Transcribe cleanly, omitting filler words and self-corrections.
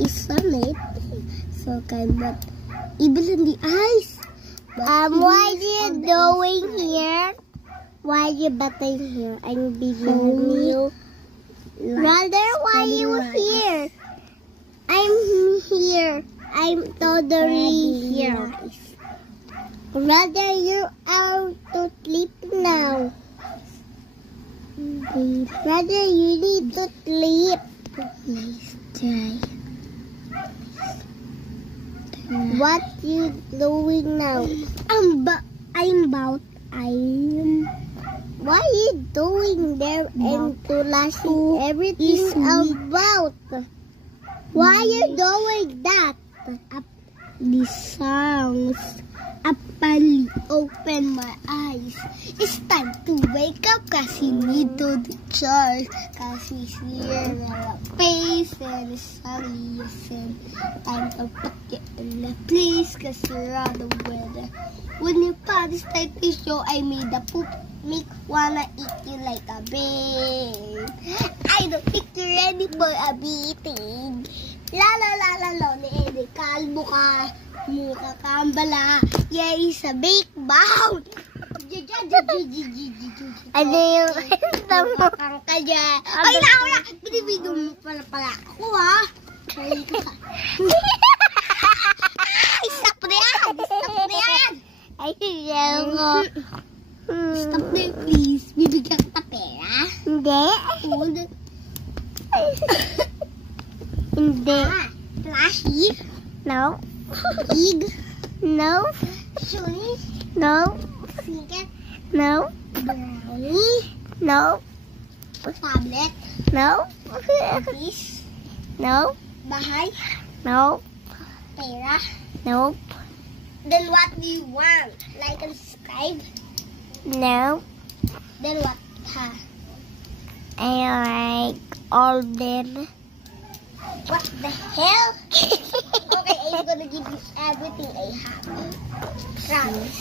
It's on it. So but even in the eyes. What are you doing here? Why are you batting here? I'm behind you. Brother, why are you here? I'm here. I'm totally here. Brother, you are to sleep now. Brother, you need to sleep. Let's try. What you doing now? What are you doing there and flashing everything about? Why are you doing that? The songs. Apparently open my eyes. It's time to wake up cause you need to do chores. Cause we here a face and it's sunny and time to put you in the place cause you're on the weather. When you party start to show, I made a poop. Make wanna eat you like a babe. I don't think you're ready for a beating. La la la la la, edi kalbo ka. Mukha kang bala. Yay, sa bake bound. Ano yung Makakang ka dyan. Ay, nauna. Binibidyo mo pala ako, ha? Ay, stop na yan. Stop na yan. Ay, ko. Stop na yan, please. Bibigyan kita pera. Hindi. Hindi. Hindi. Flashy. No. Big. No. Shuni. No. Snicket. No. Brownie. No. Tablet. No. Fish. No. Bahay. No. Pera. Nope. Then what do you want? Like and subscribe? No. Then what? Ha? I like all them. What the hell? Okay, I'm gonna give you everything I have. Promise.